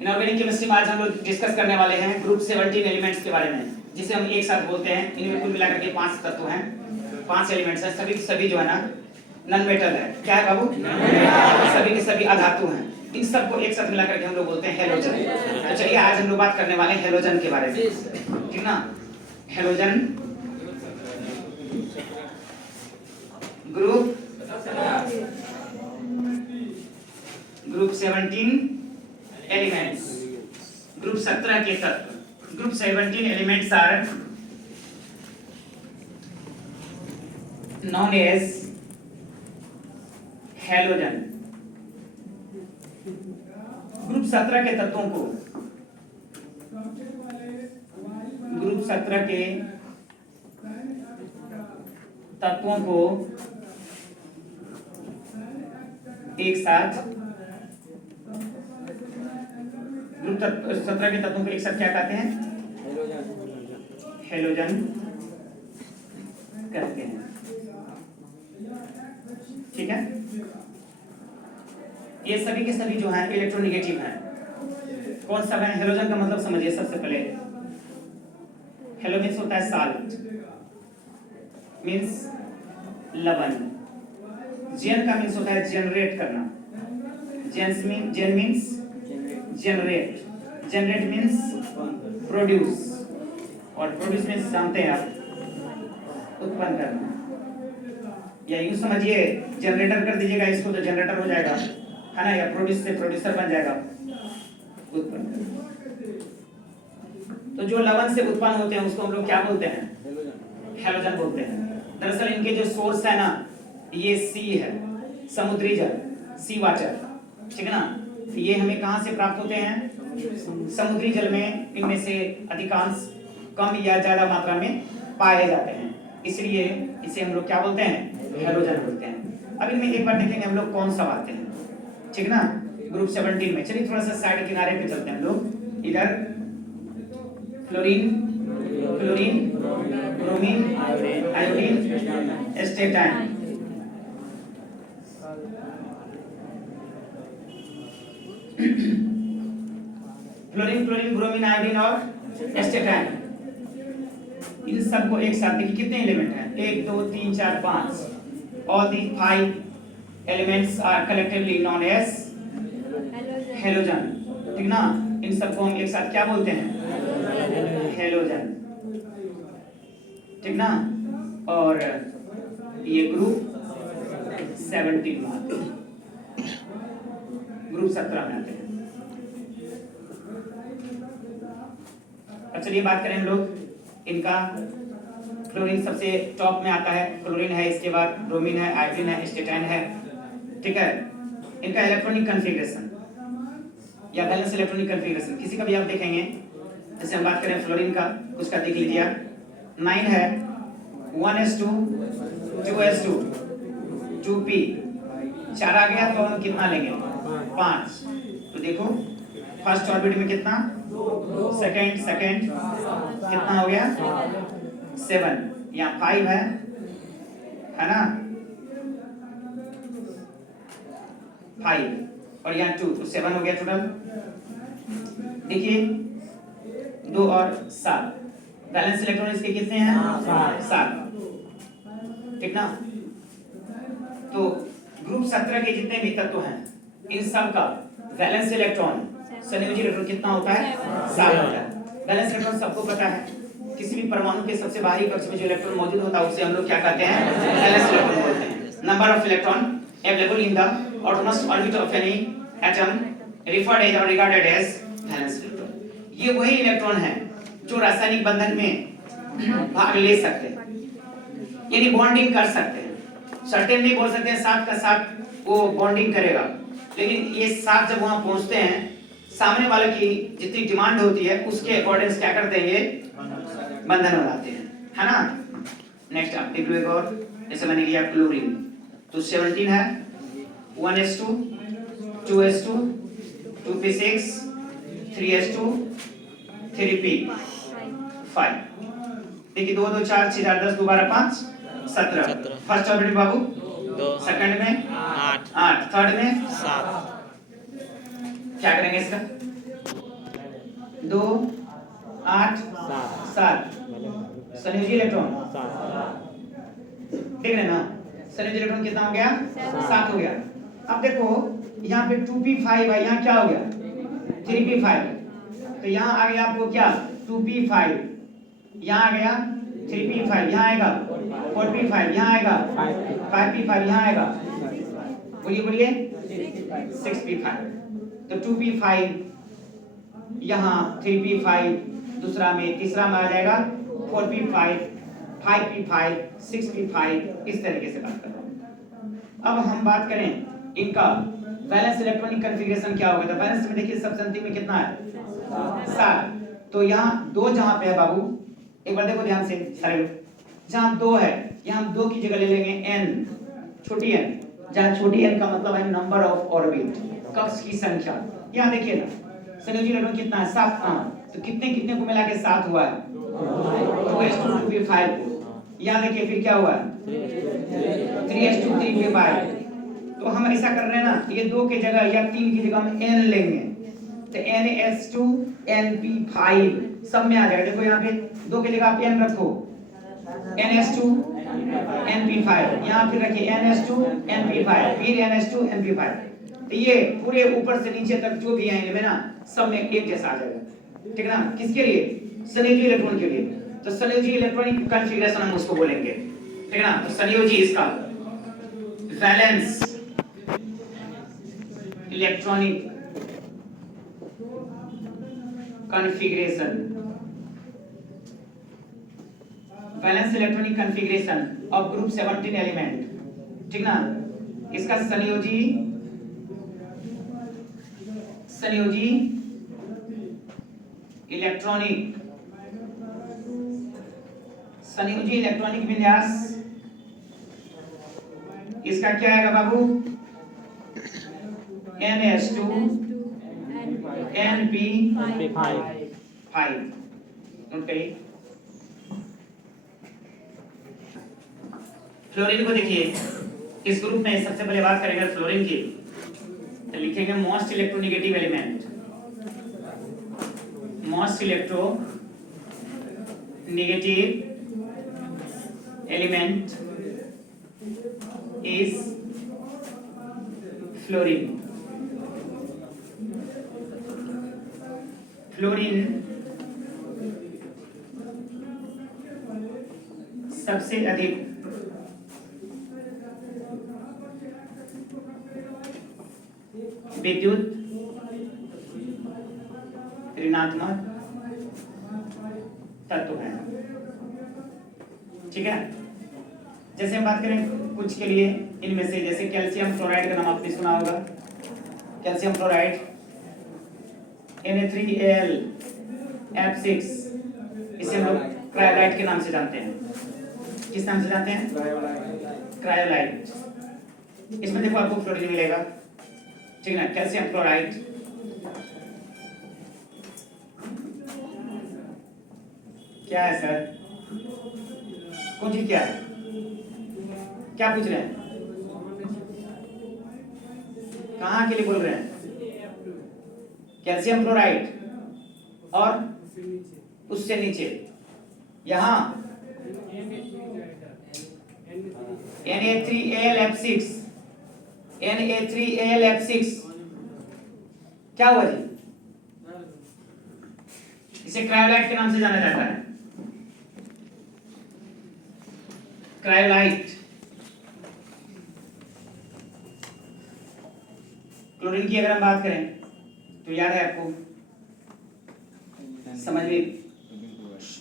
Inorganic chemistry में आज हम लोग डिस्कस करने वाले हैं ग्रुप 17 एलिमेंट्स के बारे में, जिसे हम एक साथ बोलते हैं। इनमें कुल मिलाकर के 5 तत्व हैं, 5 एलिमेंट्स हैं। सभी जो है ना नॉन मेटल है। क्या है बाबू? सभी के सभी अधातु हैं। इन सबको एक साथ मिलाकर के हम लोग बोलते हैं हेलोजन। तो चलिए आज हम लोग बात करने वाले हैं हेलोजन के बारे में, ठीक ना। हेलोजन ग्रुप 17 एलिमेंट्स, ग्रुप 17 के तत्व। Group 17 elements are known as halogen. Group 17 के तत्वों को एक साथ ग्रुप 17 के तत्वों को एक साथ क्या कहते हैं? हेलोजन कहते हैं, ठीक है। ये सभी के सभी जो है इलेक्ट्रोनेगेटिव हैं। कौन सा है हेलोजन का मतलब समझिए। सबसे पहले हेलो मीन्स होता है साल्ट, मीन्स लवण। जेन का मीन्स होता है जनरेट करना। Gen means generate, generate means produce, और प्रोड्यूस मीन्स जानते हैं आप उत्पन्न करना। या यूं समझिए जनरेटर कर दीजिएगा इसको तो जनरेटर हो जाएगा, है ना। या प्रोड्यूस से प्रोड्यूसर बन जाएगा, उत्पन्न। तो जो लवण से उत्पन्न होते हैं उसको हम लोग क्या बोलते हैं? हेलोजन बोलते हैं। दरअसल इनके जो सोर्स है ना, ये सी है, समुद्री जल, सी वाटर, ठीक है ना। तो ये हमें कहाँ से प्राप्त होते हैं? समुद्री जल में इनमें से अधिकांश कम या ज्यादा मात्रा में पाए जाते हैं, इसलिए इसे हम लोग क्या बोलते हैं? हेलोजन बोलते हैं। अब इनमें एक बार देखेंगे हम लोग कौन सा आते हैं, ठीक ना। ग्रुप 17 में चलिए थोड़ा सा साइड किनारे पे चलते हैं हम लोग। इधर fluorine, bromine, iodine, astatine. Fluorine, bromine, iodine और एस्टेटाइन, इन सबको एक साथ देखिए कितने एलिमेंट हैं? 1 2 3 4 5। All the 5 elements are collectively known as halogen, ठीक ना। इन सबको हम एक साथ क्या बोलते हैं? हेलोजन, ठीक ना। और ये ग्रुप 17 में आते हैं, ग्रुप 17 में आते हैं। अब चलिए बात करें हम लोग इनका। क्लोरीन सबसे टॉप में आता है, क्लोरीन है, इसके बाद ब्रोमीन है, आयोडीन है, एस्टेटाइन है, ठीक है। इनका इलेक्ट्रॉनिक कॉन्फ़िगरेशन या बैलेंस इलेक्ट्रॉनिक कॉन्फ़िगरेशन किसी का भी आप देखेंगे, जैसे हम बात करें फ्लोरीन का, उसका देख लीजिए आप 9 है, 1s2 2s2 2p, 4 आ गया तो हम कितना लेंगे? 5। तो देखो फर्स्ट ऑर्बिट में कितना, सेकंड कितना हो गया? 7, यहाँ 5 है ना, 5 और यहाँ 2, तो 7 हो गया टोटल। देखिए 2 और 7, बैलेंस इलेक्ट्रॉन इसके कितने हैं? 7, ठीक ना। तो ग्रुप 17 के जितने भी तत्व हैं, इन सब का वैलेंस इलेक्ट्रॉन, संयोजी इलेक्ट्रॉन कितना होता है? 7 होता है। वैलेंस इलेक्ट्रॉन सबको पता है, किसी भी परमाणु के सबसे बाहरी कक्ष में जो इलेक्ट्रॉन मौजूद होता है उसे हम लोग क्या कहते हैं? वैलेंस इलेक्ट्रॉन बोलते हैं। Number of electron available in the outermost orbit of any atom referred as or regarded as valence electron। ये वही इलेक्ट्रॉन है जो रासायनिक बंधन में भाग ले सकते हैं, यानी बॉन्डिंग कर सकते हैं। सर्टेन नहीं बोल सकते हैं साथ का साथ वो बॉन्डिंग करेगा, लेकिन ये साथ जब वहां पहुंचते हैं, सामने वाले की जितनी डिमांड होती है उसके अकॉर्डिंग क्या करते हैं? ये बंधन बनाते हैं, है ना। नेक्स्ट आप देख लो एक और, जैसे मैंने लिया क्लोरीन, तो 17 है, 1s2 2s2 2p6 3s2 3p5। देखिए 2 2 4 6 4 10 12 5 17। फर्स्ट ऑर्बिट बाबू, सेकंड में 8, थर्ड में 7। क्या करेंगे इसका? 2 8 7 संयोजी इलेक्ट्रॉन देख रहे हैं ना, संयोजी इलेक्ट्रॉन कितना हो गया 7 हो गया। अब देखो यहाँ पे 2p5 है, यहाँ क्या हो गया 3p5, तो यहाँ आ गया आपको क्या 2p5, यहाँ आ गया 3p5, यहाँ आएगा 4p5, यहाँ आएगा 5p5, यहाँ आएगा बोलिए बोलिए 6p5, तो 2p5 यहाँ 3p5 दूसरा में, तीसरा में आ जाएगा 4p5, 5p5, 6p5, इस तरीके से बात कर रहा हूँ। अब हम बात करें इनका वैलेंस इलेक्ट्रॉनिक कॉन्फ़िगरेशन क्या होगा, तो वैलेंस में देखिए सबसे अंतिम में कितना है 7, तो यहाँ 2 जहाँ पे है बाबू, एक बार देखो ध्यान से सारे लोग, जहाँ 2 है यहाँ हम 2 की जगह ले लेंगे n, छोटी n, जहाँ छोटी n का मतलब है नंबर ऑफ ऑर्बिट, कक्ष की संख्या। यहाँ देखिए ना संयोजी इलेक्ट्रॉन कितना है 7, तो कितने कितने को मिला के 7 हुआ है 2s2p5, यहाँ देखिए फिर क्या हुआ है 3s2p5, तो हम ऐसा कर रहे हैं ना, ये 2 की जगह या 3 की जगह हम n लेंगे, तो ns2 np5 सब में आ जाएगा। देखो यहाँ पे 2 की जगह आप n रखो, ns2 np5, यहाँ फिर रखिए ns2 np5, फिर ns2 np5, तो ये पूरे ऊपर से नीचे तक जो भी है इनमें ना सब में एक जैसा आ जाएगा, ठीक है ना। किसके लिए संयोजी इलेक्ट्रॉन के लिए, तो संयोजी इलेक्ट्रॉनिक कॉन्फ़िगरेशन हम उसको बोलेंगे, ठीक है ना। तो संयोजी इसका valence electronic configuration, valence electronic configuration of group 17 element, ठीक ना। इसका संयोजी इलेक्ट्रॉनिक विन्यास इसका क्या आएगा बाबू ns2 np5, नोट करिए। फ्लोरीन को देखिए, इस ग्रुप में सबसे पहले बात करेंगे फ्लोरीन की, तो लिखेंगे most electronegative element, most electronegative element is fluorine. Fluorine सबसे अधिक विद्युत ऋणात्मक तत्व है, ठीक है। जैसे हम बात करें कुछ के लिए इनमें से, जैसे कैल्शियम क्लोराइड का नाम आपने सुना होगा, कैल्शियम क्लोराइड Na3Al(F6), इसे हम लोग क्रायोलाइट के नाम से जानते हैं। किस नाम से जानते हैं क्रायोलाइट। इसमें देखो आपको फ्लोरीन मिलेगा, ठीक है ना। कैल्शियम क्लोराइड क्या है सर, कौन चीज क्या है, क्या पूछ रहे हैं, कहाँ के लिए बोल रहे हैं, कैल्शियम क्लोराइड और उससे नीचे यहाँ Na3Al(F6), Na3Al(F6) क्या हुआ जी, इसे क्रायोलाइट के नाम से जाना जाता है, क्रायोलाइट। क्लोरीन की अगर हम बात करें तो याद है आपको, समझ में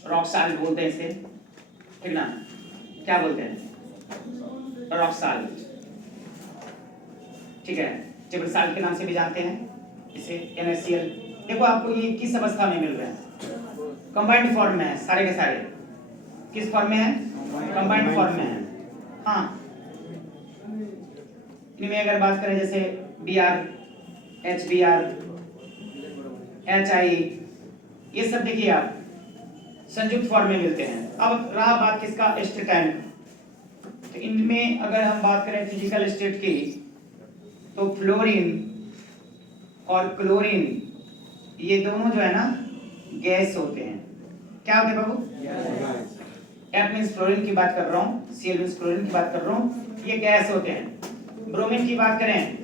रॉक साल्ट बोलते हैं इसे, ठीक ना, क्या बोलते हैं रॉक साल्ट, ठीक है। टेबल साल्ट के नाम से भी जानते हैं इसे, NaCl। देखो आपको ये किस अवस्था में मिल रहा है, कंबाइंड फॉर्म में है, सारे के सारे किस फॉर्म में है, कंबाइंड फॉर्म में है। हाँ, इनमें अगर बात करें जैसे Br, HBr, HI, ये सब देखिए आप संयुक्त फॉर्म में मिलते हैं। अब रहा बात किसका, एस्टेटाइन। तो इनमें अगर हम बात करें फिजिकल स्टेट की, तो फ्लोरीन और क्लोरीन ये दोनों जो है ना गैस होते हैं। क्या होते हैं बाबू? F मीन्स फ्लोरीन की बात कर रहा हूँ, Cl मीन्स क्लोरीन की बात कर रहा हूँ, ये गैस होते हैं। ब्रोमीन की बात करें,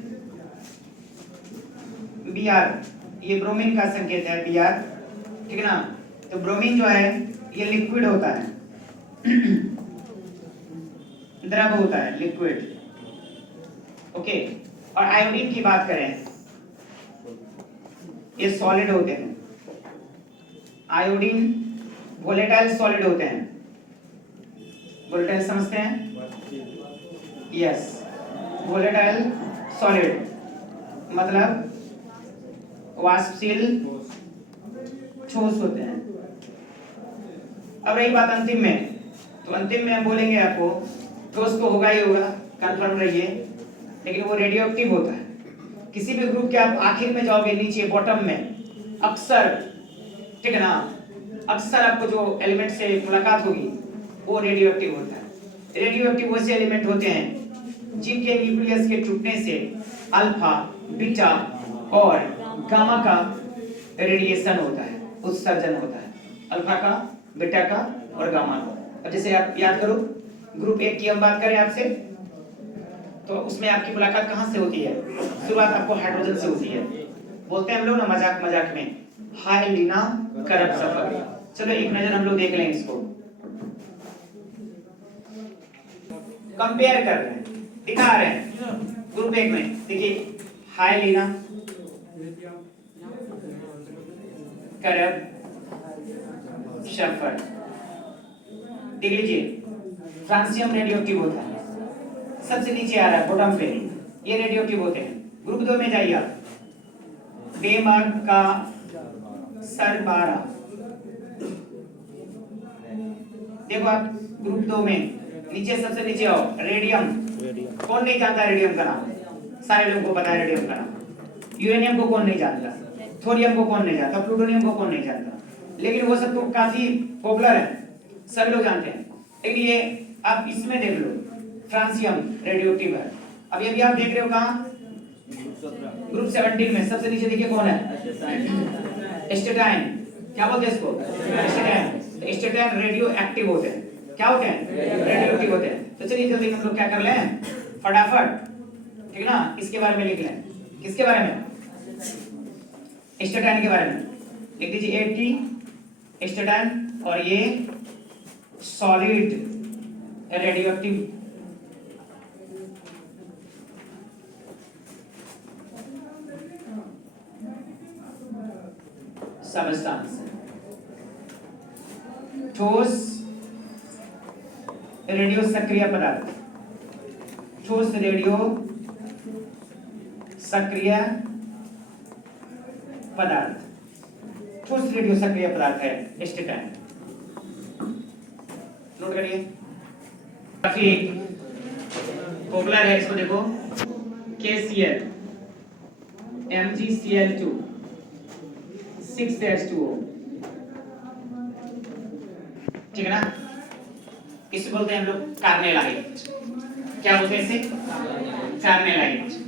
Br, ये ब्रोमीन का संकेत है Br, ठीक है ना। तो ब्रोमीन जो है ये लिक्विड होता है, द्रव होता है, लिक्विड। ओके, और आयोडीन की बात करें, ये सॉलिड होते हैं। आयोडीन वोलेटाइल सॉलिड होते हैं। वोलेटाइल समझते हैं? यस, वोलेटाइल सॉलिड मतलब वाष्पशील ठोस होते हैं। अब रही बात अंतिम में, तो अंतिम में हम बोलेंगे आपको ठोस तो होगा ही होगा, कंफर्म रहिए, लेकिन वो रेडियो एक्टिव होता है। किसी भी ग्रुप के आप आखिर में जाओगे, नीचे बॉटम में, अक्सर, ठीक है ना, अक्सर आपको जो एलिमेंट से मुलाकात होगी वो रेडियो एक्टिव होता है। रेडियो एक्टिव वैसे एलिमेंट होते हैं जिनके न्यूक्लियस के टूटने से अल्फा, बीटा और गामा का रेडिएशन होता है, उत्सर्जन होता है, अल्फा का, बीटा का और गामा का। अब जैसे आप याद करो, ग्रुप 1 की हम बात करें आपसे, तो उसमें आपकी मुलाकात कहाँ से होती है? शुरुआत आपको हाइड्रोजन से होती है। बोलते हैं हम लोग ना मजाक मजाक में, हाय लीना करब सफर। चलो एक नजर हम लोग देख लें इसको, कंपेयर कर रहे हैं, दिखा रहे हैं। ग्रुप 1 में देखिए, हाय लीना करब सफर, देख लीजिए, फ्रांसियम रेडियोएक्टिव होता है, सबसे नीचे आ रहा है बॉटम पे, ये रेडियोएक्टिव होते हैं। ग्रुप 2 में जाइए आप, बेमार्क का सरबारा, देखो आप ग्रुप 2 में नीचे, सबसे नीचे आओ, रेडियम। कौन नहीं जानता रेडियम का नाम? सारे लोगों को पता है रेडियम का नाम। यूरेनियम को कौन नहीं जानता? थोरियम को कौन नहीं जानता? प्लूटोनियम को कौन नहीं जानता? लेकिन वो सब तो काफी पॉपुलर है, सब लोग जानते हैं। लेकिन ये आप इसमें देख लो, फ्रांसियम रेडियोएक्टिव है। अब ये भी आप देख रहे हो कहाँ? ग्रुप 17 में सबसे नीचे देखिए कौन है? एस्टेटाइन। क्या बोलते हैं इसको? एस्टेटाइन। एस्टेटाइन रेडियो एक्टिव होते हैं। क्या होते हैं? रेडियो एक्टिव होते हैं। तो चलिए जल्दी हम लोग क्या कर लें फटाफट, ठीक है ना, इसके बारे में लिख लें। किसके बारे में? एस्टेटाइन के बारे में लिख दीजिए, 80 एस्टेटाइन, और ये सॉलिड रेडियोएक्टिव सबस्टांस, ठोस रेडियो सक्रिय पदार्थ, ठोस रेडियो सक्रिय पदार्थ, ठोस रेडियो सक्रिय पदार्थ है एस्टेटाइन। नोट करिए, काफी पॉपुलर है, इसको देखो, KCl, MgCl2, 6H2O, ठीक है ना। इसे बोलते हैं हम लोग कार्नेलाइट। क्या बोलते हैं इसे? कार्नेलाइट।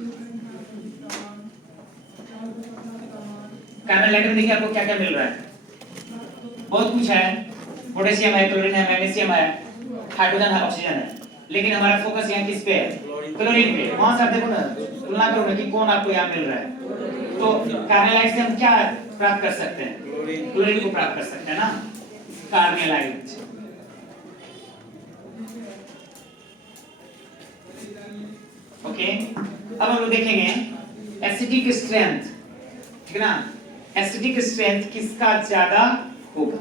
कार्नेलाइट में देखिए आपको क्या क्या मिल रहा है, बहुत कुछ है, पोटेशियम है, क्लोरीन है, मैग्नीशियम है, हाइड्रोजन है, ऑक्सीजन है, लेकिन हमारा फोकस यहाँ किस पे है? क्लोरीन पे। वहां से आप देखो ना, तुलना करो ना कि कौन आपको यहाँ मिल रहा है। तो कार्नेलाइट से हम क्या प्राप्त कर सकते हैं? क्लोरीन को प्राप्त कर सकते हैं ना, कार्नेलाइट। ओके, अब हम लोग देखेंगे एसिडिक स्ट्रेंथ, ठीक है ना। एसिडिक स्ट्रेंथ किसका ज्यादा होगा?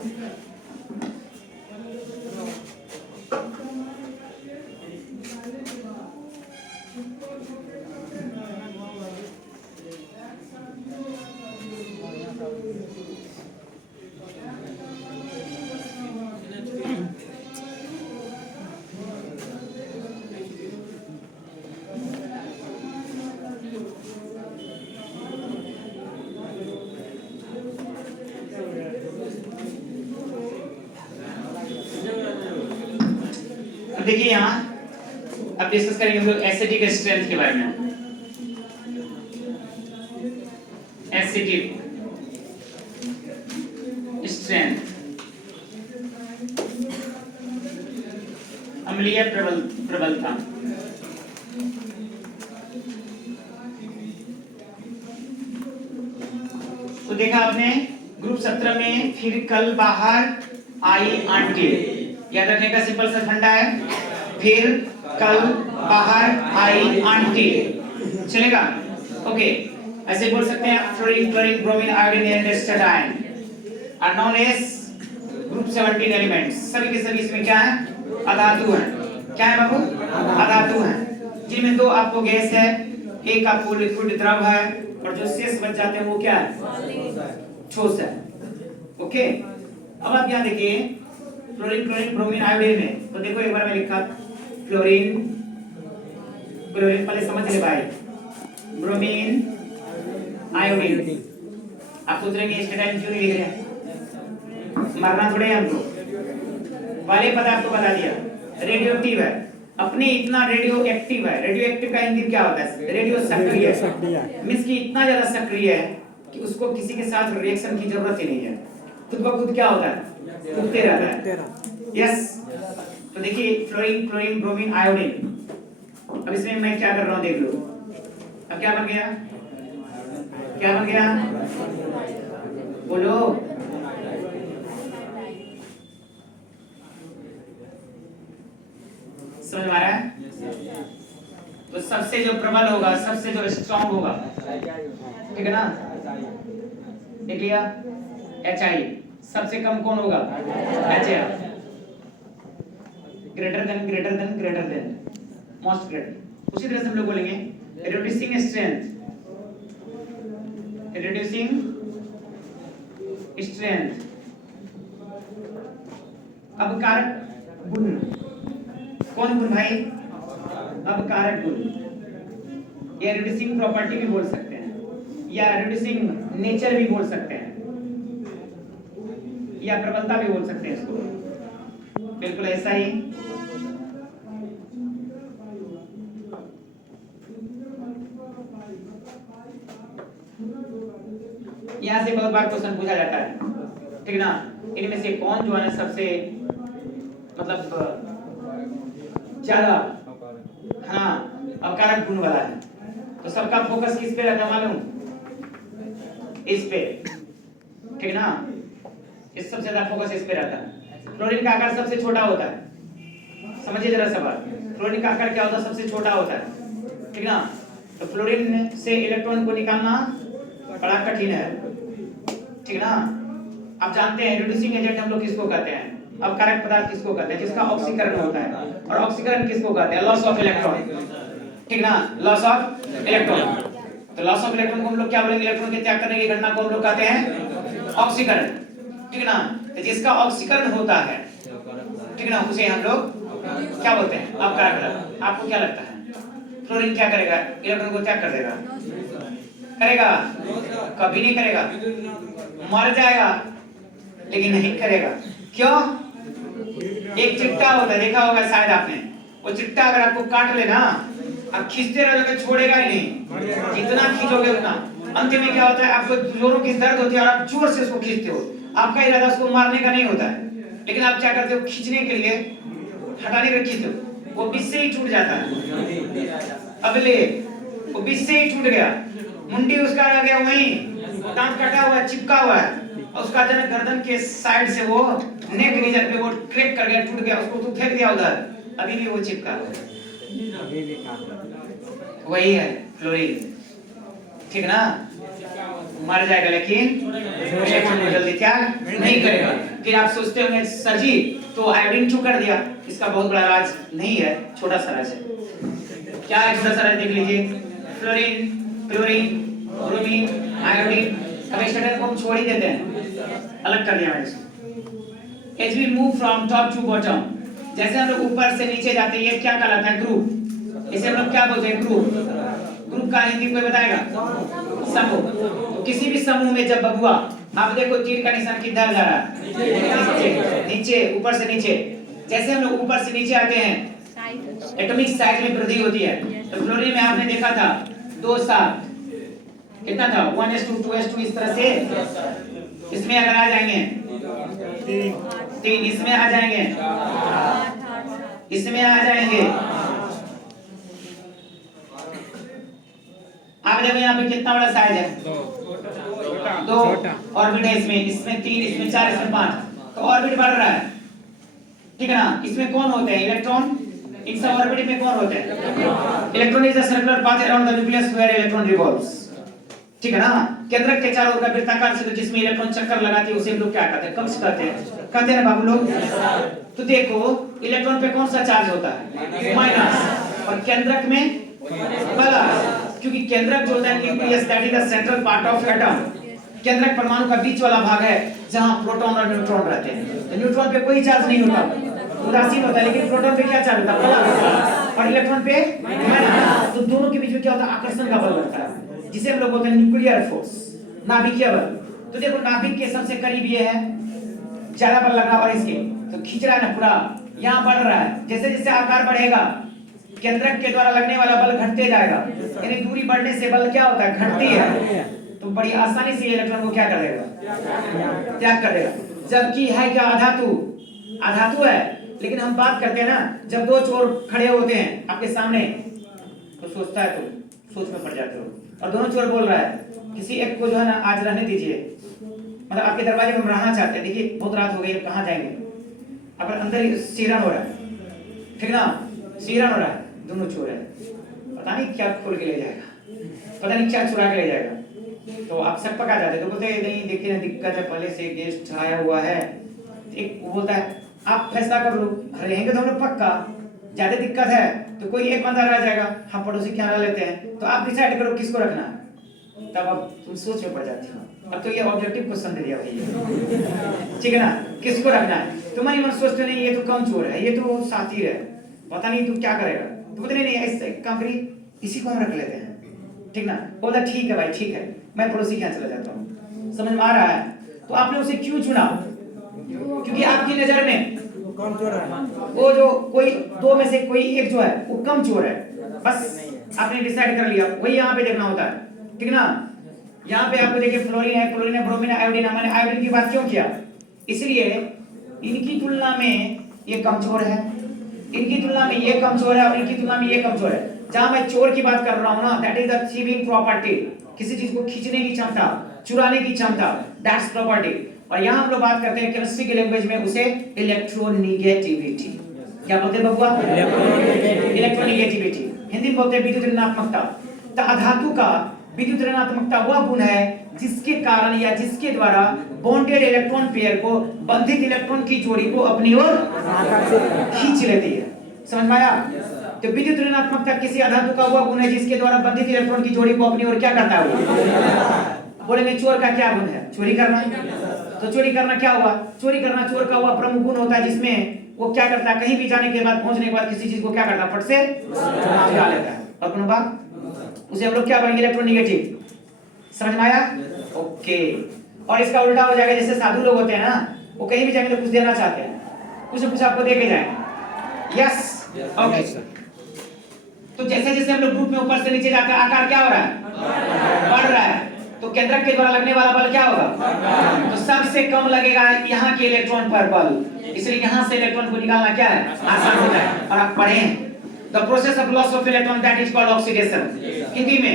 देखिए यहाँ अब डिस्कस करेंगे हम लोग एसिडिक स्ट्रेंथ के बारे में। एसिडिक स्ट्रेंथ, अम्लीय प्रबलता। तो देखा आपने ग्रुप 17 में, फिर कल बाहर आई आंटी, याद रखने का सिंपल सा फंडा है। फिर कल बाहर आई आंटी, चलेगा? ओके, ऐसे बोल सकते हैं fluorine, chlorine, bromine, iodine and astatine are known as group 17 elements. सभी के सभी इसमें क्या है? अधातु है। क्या है बाबू? अधातु है, जिनमें दो आपको गैस है, एक आपको लिक्विड द्रव है, और जो शेष बच जाते हैं वो क्या है? ठोस है। ओके, अब आप यहाँ देखिए फ्लोरीन, क्लोरीन, ब्रोमीन, आयोडीन में, तो देखो एक बार मैं लिखा फ्लोरीन, क्लोरीन पहले समझ ले भाई, ब्रोमीन, आयोडीन। आप सोच रहे हैं एस्टाटाइन क्यों नहीं लिख रहे? मरना थोड़े हमको, वाले पदार्थ को बता दिया। रेडियो एक्टिव है, अपने इतना रेडियो एक्टिव है। रेडियो एक्टिव का हिंदी क्या होता है? रेडियो सक्रिय। मींस कि इतना ज्यादा सक्रिय है कि उसको किसी के साथ रिएक्शन की जरूरत ही नहीं है, खुद ब खुद क्या होता है? उगते रहता है। यस, तो देखिए फ्लोरीन, क्लोरीन, ब्रोमीन, आयोडीन। अब इसमें मैं क्या कर रहा हूं देख लो। अब क्या बन गया? क्या बन गया? बोलो। समझ में आ रहा है? तो सबसे जो प्रबल होगा, सबसे जो स्ट्रॉन्ग होगा, ठीक है ना? देख लिया, HI। सबसे कम कौन होगा? HF। Greater than, greater than, greater than, most greater. उसी तरह से हम लोग बोलेंगे रिड्यूसिंग स्ट्रेंथ, रिड्यूसिंग स्ट्रेंथ। अब कारक गुण, कौन गुण भाई? अब कारक गुण, या रिड्यूसिंग प्रॉपर्टी भी बोल सकते हैं, या रिड्यूसिंग नेचर भी बोल सकते हैं, या प्रबलता भी बोल सकते हैं इसको। बिल्कुल ऐसा ही। यहां से बहुत बार क्वेश्चन पूछा जाता है, ठीक ना? इनमें से कौन जो है सबसे मतलब ज्यादा अवकारक गुण वाला है? तो सबका फोकस किस पे रहता है मालूम? इस पे, ठीक ना? इस सबसे ज्यादा फोकस इस पे रहता है। फ्लोरीन का आकार सबसे छोटा होता है, समझिए जरा सवाल। फ्लोरीन का आकार क्या होता है? सबसे छोटा होता है, ठीक ना? तो फ्लोरीन से इलेक्ट्रॉन को निकालना बड़ा कठिन है, ठीक ना? आप जानते हैं रिड्यूसिंग एजेंट हम लोग किसको कहते हैं? अब कारक पदार्थ किसको कहते हैं? जिसका ऑक्सीकरण होता है। और ऑक्सीकरण किसको कहते हैं? लॉस ऑफ इलेक्ट्रॉन, ठीक ना? Loss of electron. तो लॉस ऑफ इलेक्ट्रॉन को हम लोग क्या बोलेंगे? इलेक्ट्रॉन के त्याग करने की घटना को हम लोग कहते हैं ऑक्सीकरण, ठीक ना? तो जिसका ऑक्सीकरण होता है, ठीक ना, उसे हम लोग क्या बोलते हैं? अपकारक। आपको क्या लगता है फ्लोरीन क्या करेगा? इलेक्ट्रॉन को त्याग कर देगा? करेगा? कभी नहीं करेगा, मर जाएगा, लेकिन नहीं करेगा। क्यों? एक चिट्टा होता है, देखा होगा शायद आपने, वो चिट्टा अगर आपको काट लेना, आप खींचते रहोगे छोड़ेगा ही नहीं, जितना खींचोगे उतना। अंत में क्या होता है? आपको जोरों की दर्द होती है और आप जोर से उसको खींचते हो। आपका इरादा उसको मारने का नहीं होता है, लेकिन आप क्या करते हो? खींचने के लिए, हटाने के लिए खींचते हो, वो बीच से ही टूट जाता है। अब ले, वो बीच से ही टूट गया, मुंडी उसका आ गया वहीं, दांत कटा हुआ है, चिपका हुआ है, और उसका जन गर्दन के साइड से वो नेक रीजन पे वो क्रैक कर गया, टूट गया, उसको तू फेंक दिया उधर, अभी भी वो चिपका हुआ है। वही है फ्लोरीन, ठीक ना? मर जाएगा लेकिन जल्दी त्याग नहीं करेगा। फिर आप सोचते होंगे सर जी तो आयोडीन क्यों कर दिया? इसका बहुत बड़ा राज नहीं है, छोटा सा राज है। क्या है छोटा सा राज? देख लीजिए, फ्लोरीन, क्लोरीन, ब्रोमीन, आयोडीन। अब एस्टाटाइन को हम छोड़ ही देते हैं, अलग कर दिया मैंने इसको। As we move from top to bottom, जैसे हम लोग ऊपर से नीचे जाते हैं, ये क्या कहलाता है? ग्रुप। इसे हम लोग क्या बोलते हैं? ग्रुप। ग्रुप का हिंदी कोई बताएगा? समूह। तो किसी भी समूह में जब बबुआ, आप देखो तीर का निशान किधर जा रहा है? नीचे, ऊपर से नीचे। जैसे हम लोग ऊपर से नीचे आते हैं, एटॉमिक साइज में वृद्धि होती है। तो फ्लोरीन में आपने देखा था 2-7 कितना था? 1s2 2s2 इस तरह से। इसमें अगर आ जाएंगे 3 इसमें आ जाएंगे, इसमें आ जाएंगे। आप देखो यहाँ पे कितना बड़ा साइज है, 2 ऑर्बिट है इसमें 3, इसमें 4, इसमें 5, तो ऑर्बिट बढ़ रहा है, ठीक है ना। इसमें कौन होते हैं? इलेक्ट्रॉन। इन सब ऑर्बिट में कौन होते हैं? Electron is a circular path around the nucleus where electron revolves, ठीक है ना। केंद्रक के चारों ओर का वृत्ताकार क्षेत्र जिसमें इलेक्ट्रॉन चक्कर लगाते हैं उसे हम लोग क्या कहते हैं? कक्ष कहते हैं ना बाबू लोग। तो देखो इलेक्ट्रॉन पे कौन सा चार्ज होता है? माइनस, और केंद्रक में प्लस, क्योंकि केंद्रक जो होता है nucleus that is the central part of atom. केंद्रक परमाणु का बीच वाला भाग है जहां प्रोटॉन और न्यूट्रॉन रहते हैं। तो न्यूट्रॉन पे कोई चार्ज नहीं होता, उदासीन होता है, लेकिन प्रोटॉन पे क्या चार्ज होता है? और इलेक्ट्रॉन पे माइनस। तो दोनों के बीच में क्या होता है? आकर्षण का बल लगता है, जिसे हम लोग बोलते हैं न्यूक्लियर फोर्स, नाभिकीय बल। तो देखो नाभिक के सबसे करीब ये है, ज्यादा बल लगा, और इसके तो खींच रहा है ना पूरा, यहाँ बढ़ रहा है। जैसे जैसे आकार बढ़ेगा केंद्रक के द्वारा लगने वाला बल घटते जाएगा, यानी दूरी बढ़ने से बल क्या होता है? घटती है। तो बड़ी आसानी से इलेक्ट्रॉन को क्या कर देगा? त्याग कर देगा। जबकि है क्या? अधातु, अधातु है। लेकिन हम बात करते हैं ना, जब 2 चोर खड़े होते हैं आपके सामने, तो सोचता है, तो सोच में पड़ जाते हो, और दोनों चोर बोल रहा है किसी एक को जो है ना आज रहने दीजिए, मतलब आपके दरवाजे में हम रहना चाहते हैं, देखिए बहुत रात हो गई, कहाँ जाएंगे? अब अंदर सीरन हो रहा है, ठीक ना, सीरन हो रहा है, दोनों चोर है, पता नहीं क्या खोल के ले जाएगा, पता नहीं क्या चुरा के ले जाएगा। तो आप सब पका जाते, तो बोलते नहीं देखिए ना दिक्कत है, पहले से गेस्ट आया हुआ है। एक वो बोलता है आप फैसला कर लो, रहेंगे तो हम लोग पक्का, ज्यादा दिक्कत है तो कोई एक बंदा रह जाएगा, हम पड़ोसी क्या रह लेते हैं, तो आप डिसाइड करो किसको रखना है। तब अब तुम सोच में पड़ जाती हो, अब तो ये ऑब्जेक्टिव क्वेश्चन दे दिया भैया, ठीक है ना, किसको रखना है। तुम्हारी मन सोचते नहीं ये तो कम चोर है, ये तो साथी है, पता नहीं तू क्या करेगा, तो बोलते नहीं ऐसे काम करिए, इसी को हम रख लेते हैं, ठीक ना। बोला ठीक है भाई, ठीक है, मैं पड़ोसी के यहाँ चला जाता हूँ। समझ में आ रहा है? तो आपने उसे क्यों चुना? क्योंकि आपकी नजर में कौन चोर है? वो जो कोई 2 में से कोई एक जो है वो कम चोर है, बस आपने डिसाइड कर लिया, वही यहाँ पे देखना होता है, ठीक ना। यहाँ पे आपको देखिए फ्लोरीन है, क्लोरीन है, ब्रोमीन है, आयोडीन है। मैंने आयोडीन की बात क्यों किया? इसलिए इनकी तुलना में ये कमजोर है, इनकी तुलना में ये कमजोर है, और इनकी तुलना में ये कमजोर है। जहां मैं चोर की बात कर रहा हूं ना, दैट इज द थिविंग प्रॉपर्टी, किसी चीज को खींचने की क्षमता, चुराने की क्षमता, दैट्स प्रॉपर्टी। और यहां हम लोग बात करते हैं केमिस्ट्री की लैंग्वेज में उसे इलेक्ट्रोनेगेटिविटी, क्या बोलते हैं बबुआ? इलेक्ट्रोनेगेटिविटी, हिंदी में बोलते हैं विद्युत ऋणात्मकता। तो अधातु का विद्युत ऋणात्मकता वह गुण है जिसके कारण या जिसके द्वारा बॉन्डेड इलेक्ट्रॉन पेयर को, बंधित इलेक्ट्रॉन की जोड़ी को अपनी ओर खींच लेती है। समझ में आया? तो विद्युत ऋणात्मकता किसी अधातु का वह गुण है जिसके द्वारा बंधित इलेक्ट्रॉन की जोड़ी को अपनी ओर क्या करता है वो? बोलेंगे चोर का क्या गुण है? चोरी करना। तो चोरी करना क्या हुआ? चोरी करना चोर का वह प्रमुख गुण होता है जिसमें वो क्या करता है, कहीं भी जाने के बाद, पहुंचने के बाद किसी चीज को क्या करता है, फट से चुरा लेता है। और कोनो बात, उसे हम लोग क्या बोलेंगे? इलेक्ट्रोनेगेटिव। समझ में आया? ओके। और इसका उल्टा हो जाएगा, जैसे साधु लोग होते हैं ना, वो कहीं भी जाएंगे तो कुछ देना चाहते हैं, कुछ न कुछ आपको दे के जाएंगे। Yes, okay. तो जैसे जैसे हम लोग ग्रुप में ऊपर से नीचे जाते हैं, आकार क्या हो रहा है? बढ़ रहा है। तो केंद्रक के द्वारा लगने वाला बल क्या होगा? तो सबसे कम लगेगा यहाँ के इलेक्ट्रॉन पर बल, इसलिए यहाँ से इलेक्ट्रॉन को निकालना क्या है? आसान होता है। और आप पढ़ें the process of loss of electron that is called oxidation. Hindi में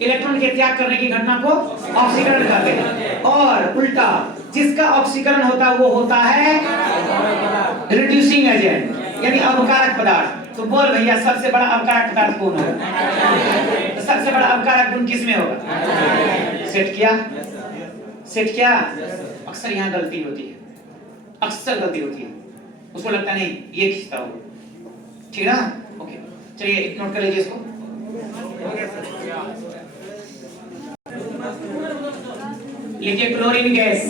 इलेक्ट्रॉन के त्याग करने की घटना को ऑक्सीकरण कहते हैं, और उल्टा जिसका ऑक्सीकरण होता है वो होता है रिड्यूसिंग एजेंट, यानी अवकारक पदार्थ। तो बोल भैया सबसे बड़ा अवकारक पदार्थ कौन होगा? तो सबसे बड़ा अवकारक गुण किसमें होगा? सेट किया? सेट किया? अक्सर यहाँ गलती होती है, अक्सर गलती होती है, उसको लगता नहीं ये खींचता होगा, ठीक है ना। ओके, चलिए नोट कर लीजिए इसको। लिखिए क्लोरीन गैस,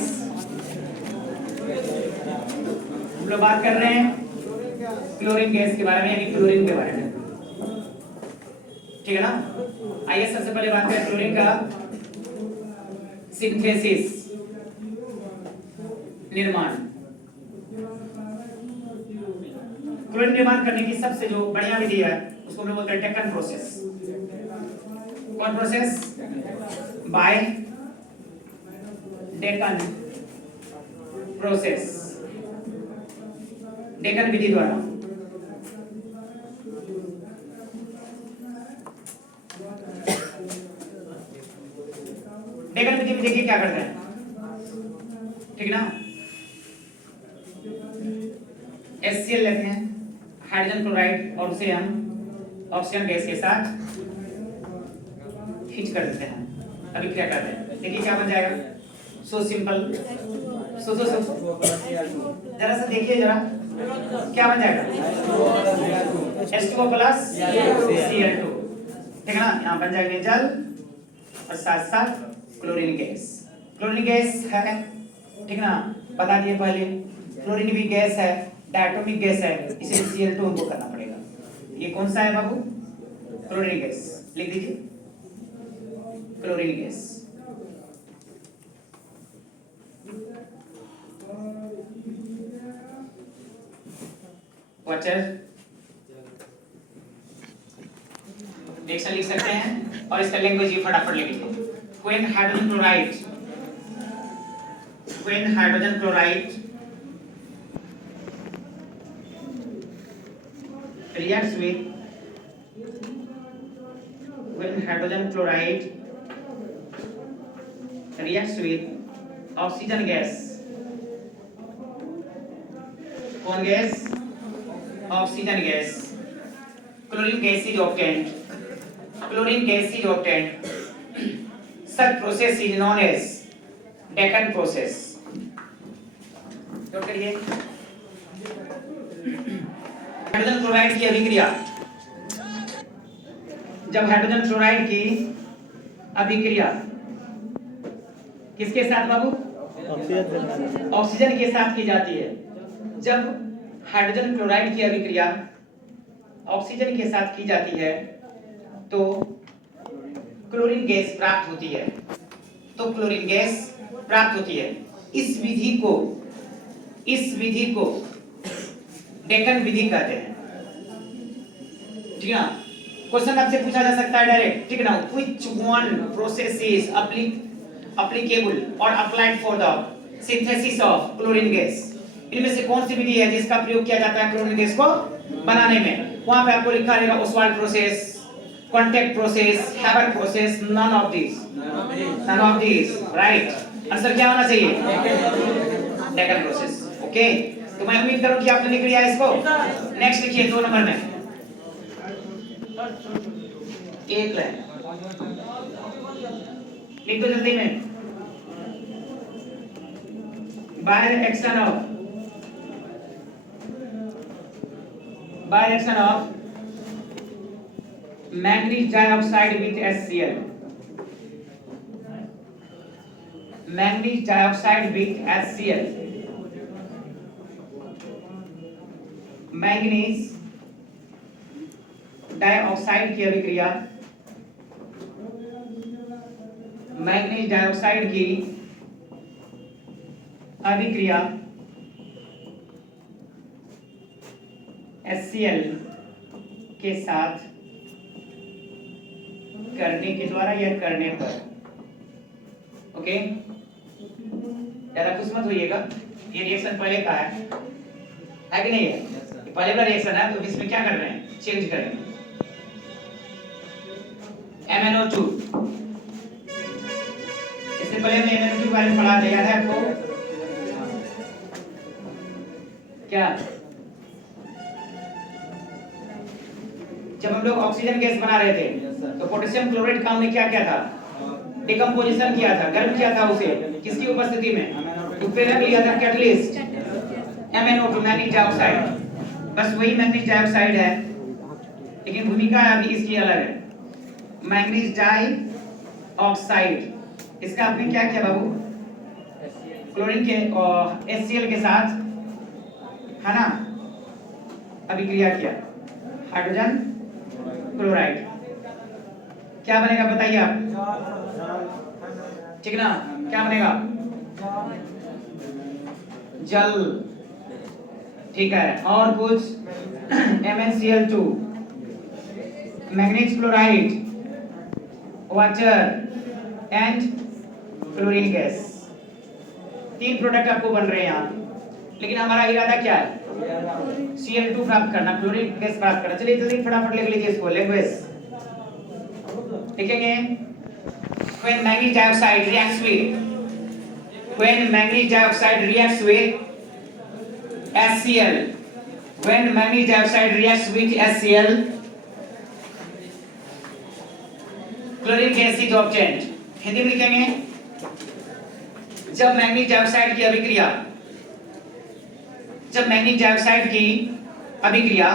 हम लोग बात कर रहे हैं क्लोरीन गैस के बारे में, यानी क्लोरीन के बारे में, ठीक है ना। आइए सबसे पहले बात करें क्लोरीन का सिंथेसिस, निर्माण। क्लोरीन निर्माण करने की सबसे जो बढ़िया विधि है उसको हम लोग बोलते हैं डेक्कन प्रोसेस। कौन process? By Deacon process Deacon विधि द्वारा। डेकन विधि में देखिए क्या करते हैं, ठीक ना, HCl लेते हैं हाइड्रोजन क्लोराइड और उसे हम ऑक्सीजन गैस के साथ हीट कर देते हैं, अभिक्रिया करते हैं। देखिए क्या बन जाएगा, सो सिंपल, सो जरा सा देखिए जरा क्या बन जाएगा, H2O प्लस Cl2, ठीक है ना, यहाँ बन जाएंगे जल और साथ साथ क्लोरीन गैस। क्लोरीन गैस है, ठीक ना, बता दिए पहले, क्लोरीन भी गैस है, डायटोमिक गैस है, इसलिए Cl2 हमको करना पड़ेगा। ये कौन सा है बाबू, क्लोरीन गैस, लिख दीजिए क्लोरीन गैस। वाटर रिएक्शन लिख सकते हैं और इसका लैंग्वेज ये फटाफट लिख लीजिए। When hydrogen chloride reacts with oxygen gas, कौन gas, oxygen gas, chlorine gas is obtained, such process is known as Deccan process। Note करिए, हाइड्रोजन क्लोराइड की अभिक्रिया, जब हाइड्रोजन क्लोराइड की अभिक्रिया किसके साथ बाबू, ऑक्सीजन के साथ की जाती है। जब हाइड्रोजन क्लोराइड की अभिक्रिया ऑक्सीजन के साथ की जाती है तो क्लोरीन गैस प्राप्त होती है, इस विधि को डेकन विधि कहते हैं, ठीक है ना। क्वेश्चन आपसे पूछा जा सकता है डायरेक्ट, ठीक है ना, which one process is applicable or applied for the synthesis of chlorine gas, इनमें से कौन सी विधि है जिसका प्रयोग किया जाता है क्लोरीन गैस को बनाने में। वहां पे आपको लिखा रहेगा Ostwald process, contact process, Haber process, none of this, right. Answer क्या होना चाहिए, डेकन प्रोसेस। ओके, तो मैं उम्मीद करूं कि आपने लिख लिया इसको। नेक्स्ट लिखिए 2 नंबर में, एक लाइन लिख दो जल्दी में। By action of manganese dioxide with HCl, manganese dioxide with HCl, manganese dioxide की अभिक्रिया, मैंगनीज डाइऑक्साइड की अभिक्रिया HCl के साथ करने के द्वारा या करने पर, ओके, ज्यादा खुश मत होइएगा, ये रिएक्शन पहले का है कि नहीं है, ये पहले का रिएक्शन है, तो इसमें क्या कर रहे हैं, चेंज करेंगे। MnO2, इससे पहले हमने MnO2 के बारे में पढ़ा था, याद है आपको क्या, जब हम लोग ऑक्सीजन गैस बना रहे थे तो पोटेशियम क्लोराइड का हमने क्या किया था, डिकम्पोजिशन किया था, गर्म किया था उसे, किसकी उपस्थिति में, तो फिर लिया था कैटलिस्ट MnO2, मैंगनीज डाइऑक्साइड, बस वही मैंगनीज डाइऑक्साइड है, लेकिन भूमिका अभी इसकी अलग है, मैंगनीज डाइऑक्साइड, इसका आपने क्या किया बाबू, क्लोरीन के HCl के साथ, है ना, अभिक्रिया किया, हाइड्रोजन क्लोराइड, क्या बनेगा बताइए आप, ठीक ना, क्या बनेगा, जल, ठीक है, और कुछ MnCl2, manganese chloride, water and chlorine gas, तीन प्रोडक्ट आपको बन रहे हैं यहाँ, लेकिन हमारा इरादा क्या है? Cl2 प्राप्त करना, क्लोरीन गैस प्राप्त करना। चलिए जल्दी फटाफट लिख लीजिए इसको, लैंग्वेज लिखेंगे। When manganese dioxide reacts with HCl, when manganese dioxide reacts with HCl, chlorine gas is obtained. Hindi में लिखेंगे, जब मैंगनीज डाइऑक्साइड की अभिक्रिया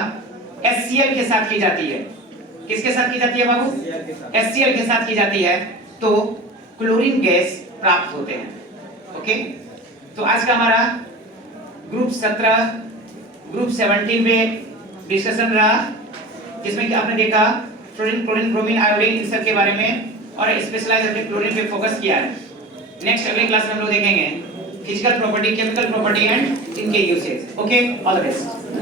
HCl के साथ की जाती है। किसके साथ की जाती है बाबू? HCl के साथ की जाती है, तो क्लोरीन गैस प्राप्त होते हैं। ओके, तो आज का हमारा ग्रुप 17 ग्रुप 17 में डिस्कशन रहा, जिसमें कि आपने देखा फ्लोरीन, क्लोरीन, ब्रोमीन, आयोडीन इन सब के बारे में, और स्पेशलाइज अपने क्लोरीन पे फोकस किया है। नेक्स्ट अगले क्लास में हम लोग देखेंगे physical property, chemical property and इनके usage. Okay, all the best.